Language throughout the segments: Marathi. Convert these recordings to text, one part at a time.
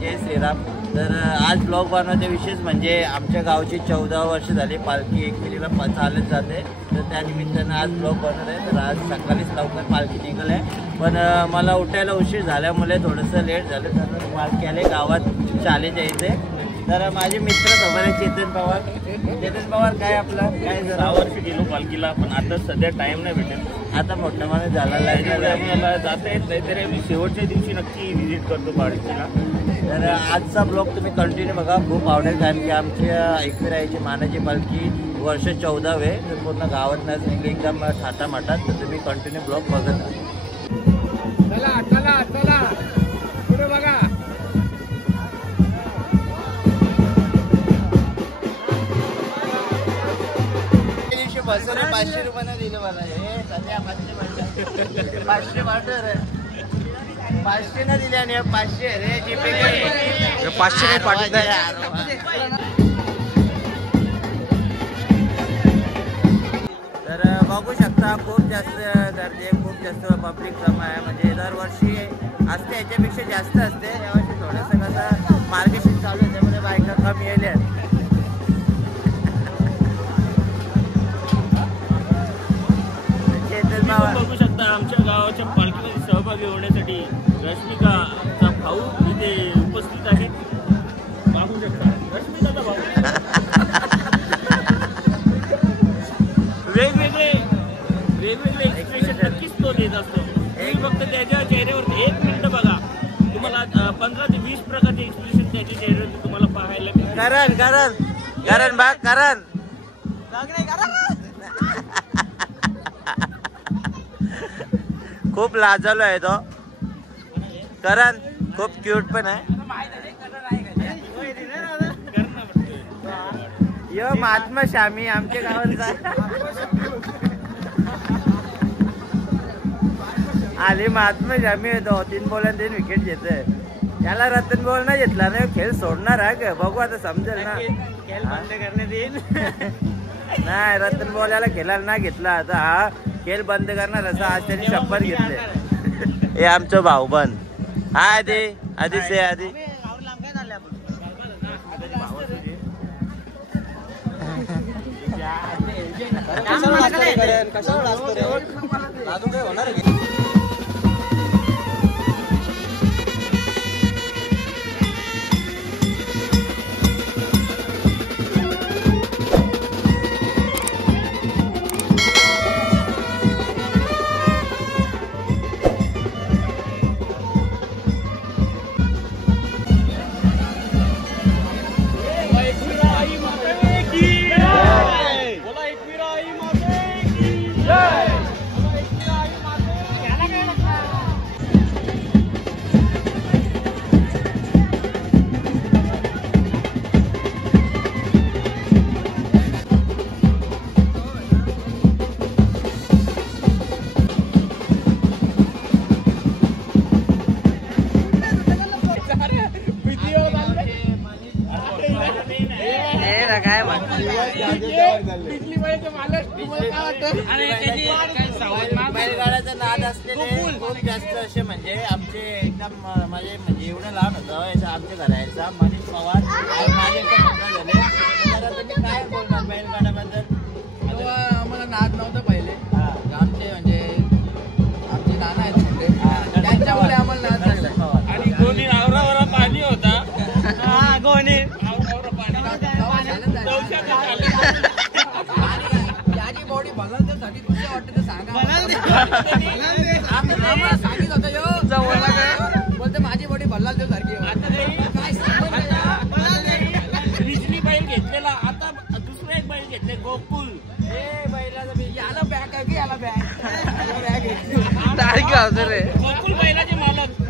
जय श्रीराम. तर आज ब्लॉग बनवण्याचा विशेष म्हणजे आमच्या गावची 14 वर्ष झाली पालखी एकविरीला चालत जाते. तर त्यानिमित्तानं आज ब्लॉग बनवत आहे. तर आज सकाळीच लवकर पालखी निघाली आहे, पण मला उठायला उशीर झाल्यामुळे थोडंसं लेट झालं. तर पालखी आले गावात चालेच्या इथे. तर माझे मित्र सोबत आहे चेतन पवार. चेतन पवार काय आपला काय 6 वर्ष गेलो पालखीला, पण आता सध्या टाइम नाही भेटेल. आता मोठा माणूस झाला मला जाता येत नाही, तर मी शेवटच्या दिवशी नक्की व्हिजिट करतो पालखीला. तर आजचा ब्लॉग तुम्ही कंटिन्यू बघा, खूप आवडेल. कारण की आमच्या एकविरायची मानाची पालखी वर्ष 14वे. तर पूर्ण गावात नाही निघली एकदम थाटामाटात. तर तुम्ही कंटिन्यू ब्लॉग बघत राहा. पुढे बघा. बसवले 500 रुपयानं दिले मला. हे सध्या 500 वाटर 500 न दिले आणि 500 रे जीपे 500 काही पाठवत नाही. तर बघू शकता खूप जास्त गर्दी, खूप जास्त पब्लिक जमा आहे. म्हणजे दरवर्षी असते, याच्यापेक्षा जास्त असते. यावर्षी थोडंसं कसं मार्गशीर्ष चालू आहे, त्यामुळे बायका कमी येले आहेत. बघू शकता आमच्या गावाच्या पालखीमध्ये सहभागी होण्यासाठी रश्मिकाचा भाऊ इथे उपस्थित आहे. बघू शकता रश्मिकाचा भाऊ. वेगवेगळे एक्सप्रेशन नक्कीच तो देत असतो. तुम्ही फक्त त्याच्या चेहऱ्यावर 1 मिनिट बघा, तुम्हाला 15 ते 20 प्रकारचे एक्सप्रेशन त्याच्या चेहऱ्यावर तुम्हाला पाहायला मिळेल. करण बाग करण खूप लाजलो आहे तो करण. खूप क्यूट पण आहे. यो महात्मा शामी आमच्या गावाचा आली. महात्मा शामी येतो 3 बॉल 3 विकेट घेतोय. याला रतन बॉल नाही घेतला ना, खेळ सोडणार आहे का बघू आता, समजेल ना. खेळ बंद करण्यात येईल. नाही, रतन बॉल याला खेळायला नाही घेतला. आता हा खेळ बंद करणार असं आज त्यांनी शपथ घेतले. हे आमचं भाऊ बन. हा आधी से आधी बैलगाड्याचा नाद असलेले खूप जास्त असे म्हणजे आमचे एकदम म्हणजे एवढं लहान होतं याचा आमच्या घराचा मनीष पवार माझे झाले. तर तुम्ही काय बोलणार बैलगाड्याबद्दल? आम्हाला नाद नव्हतं पहिले. आमचे म्हणजे आमचे नाना आहेत मोठे, त्यांच्यामुळे आम्हाला नाद झाला. आणि गोणी आवरावरा पाणी होता. गोणी आवरावरा पाणी याची बॉडी बदलण्यासाठी तुझ्या वाटतं सांगा. आम्हाला सांगित होतं यो बोलते माझी बॉडी बदलाल सारखी. बिजली बैल घेतलेला, आता दुसरा एक बैल घेतले गोकुल. याला बॅग आहे की याला बॅग गोकुल बैलाचे मालक.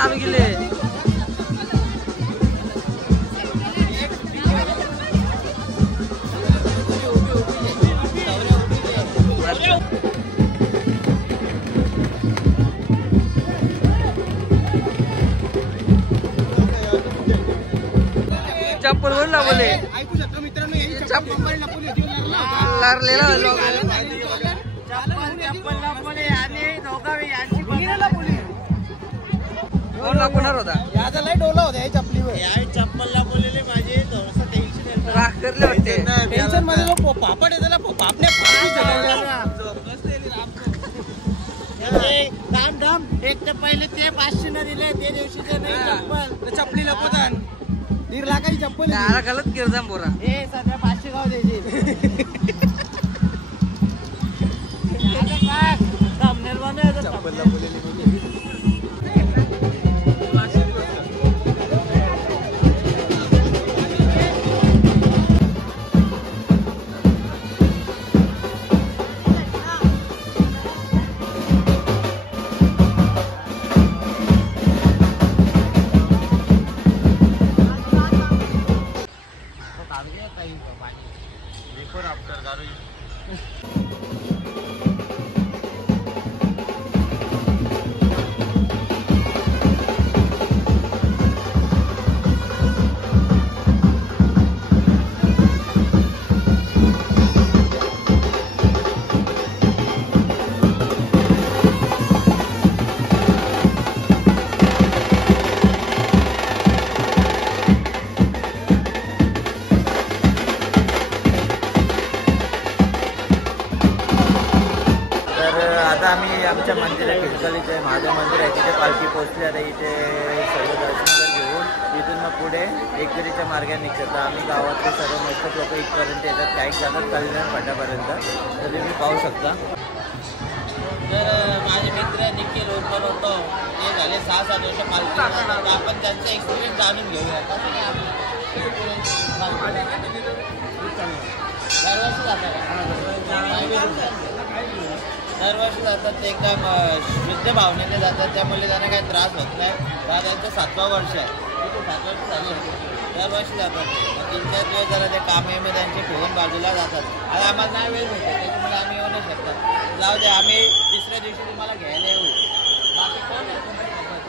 आम्ही गेले चप्पल बोलला बोले ऐकू शकतो मित्रांनो, लारलेला कोणार होता याचा डोला होता या चपलीवर. चप्पलला बोललेले माझे थोडंसं टेन्शन राग करले होते टेन्शन मध्ये जो पापड येतो ना पापड्या थांब एक तर पहिले ते 500 न दिले ते दिवशीचे नाही चप्पल चपली लपवतात. 1.5 लाखाची चप्पल आहे. त्याला गलत गिरजाम बोरा हे सध्या 500 गाव द्यायचे आम्ही आमच्या मंदिरात खिडकालीचे महादेव मंदिर आहे तिथे पालखी पोहोचली. आता इथे सर्व दर्शन घेऊन इथून मग पुढे एकगिरीच्या मार्गाने निघतात. आम्ही गावातले सर्व मस्त लोक इथपर्यंत येतात, काही जातात कल्याण फाट्यापर्यंत, तर तुम्ही पाहू शकता. तर माझे मित्र निखिल उर्फर होतो ते झाले 6-7 वर्ष पालखी, आपण त्यांचा एक्सपिरियन्स जाणून घेऊया. दरवर्षी जातात दरवर्षी जातात ते एकदम शुद्ध भावनेने जातात, त्यामुळे त्यांना काही त्रास होत नाही. दादांचं 7वं वर्ष आहे, 7 वर्ष झाली दरवर्षी जातात. मग 3-4 दिवस जरा ते कामेमध्ये त्यांचे ठेवून बाजूला जातात. आता आम्हाला नाही वेळ भेटत त्याच्यामुळे आम्ही येऊ नाही शकतात. जाऊ दे, आम्ही तिसऱ्या दिवशी तुम्हाला घ्यायला येऊ. बाकी कोण आहे तुमच्यासोबत?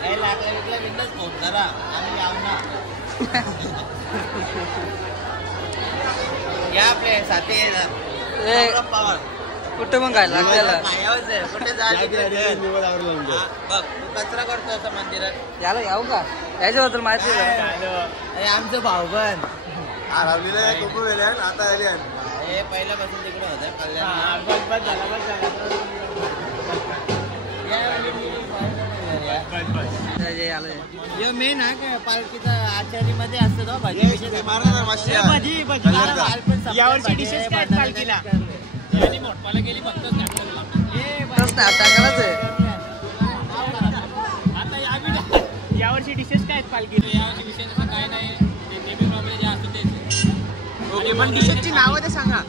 काही लागल्या विकल्या बिंदच फोन करा, आम्ही याव ना. या आपले साथी कुठे मग काय लागल्याला कुठे बघ तू कचरा करतो असं मंदिरात. याला यावं का याच्याबद्दल माहिती आमचं भाऊबंद आता आली हे पहिल्यापासून तिकडे होतं कल्याण. मेन हा काय पालखीचा आचारी मध्ये असतो तो भाजी यावर्षी डिशेस काय पालखीला आणि मोठपाला गेली फक्त टाकायलाच आहे. आता यावर्षी डिशेस काय पालखीला? यावर्षी विशेष असं काय नाही, नेहमीप्रमाणे जे असतं तेच. ओके, पण डिशेसची नावं ते सांगा,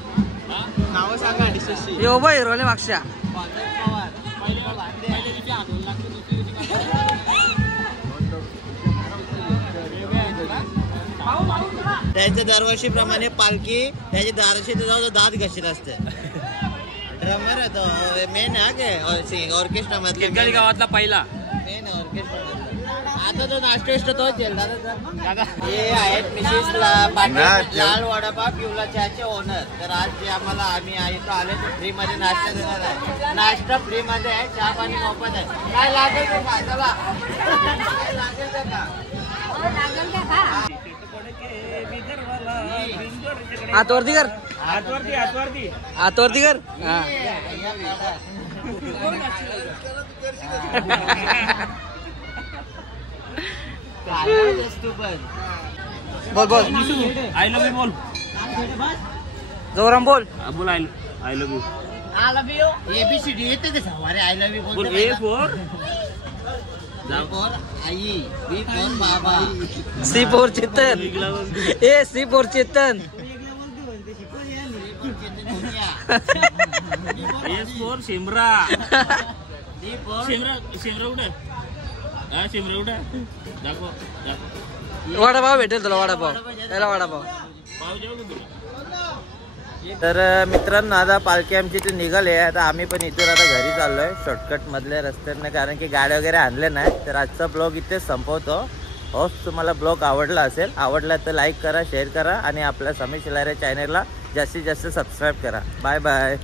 नावं सांगा डिशेसची. यो बाई हिरोले मागच्या त्यांच्या दरवर्षीप्रमाणे पालखी त्याची दाराशी जाऊ दात घशीत असते. ड्रमर आहे तो मेन आहे काय ऑर्केस्ट्रा मधले गावातला पहिला मेन ऑर्केस्ट्रा. आता तो नाश्ता तोच दादा. हे आहेत मिसेस लाल वडापाव पिवला चहाचे ओनर. तर आज जे आम्हाला आम्ही इथं आले ते फ्री मध्ये नाश्ता देणार आहे. नाश्ता फ्री मध्ये आहे, चहा पाणी मोफत आहे. काय लागेल ते खा, चला काय लागेल ते खा. हातवरती कर, हातवरती कर. बोल बोल आय लव्ह यू बोल, जोराम बोल. बोल I love you. I love you ABCD येते ते सवारे आय लव्ह यू बोल. बोलते. ए फॉर आई, B फॉर बाबा, C for Chetan. A C for Chetan. S for Shemara. Shemara उडा हा शेमरा उडा दाखव वडापाव भेटेल तुला वडापाव त्याला वडापाव पाव जेव का तुला तर मित्रांनो आता पालखी आमची इथे निघाली आहे. आता आम्ही पण इथून आता घरी चाललोय शॉर्टकट मधल्या रस्त्याने कारण की गाड्या वगैरे आणले नाही. तर आजचा ब्लॉग इथेच संपवतो. होप तुम्हाला ब्लॉग आवडला असेल. आवडला तर लाईक करा शेअर करा आणि आपल्या समीर शिलारे चॅनलला जास्तीत जास्त सबस्क्राईब करा. Bye bye.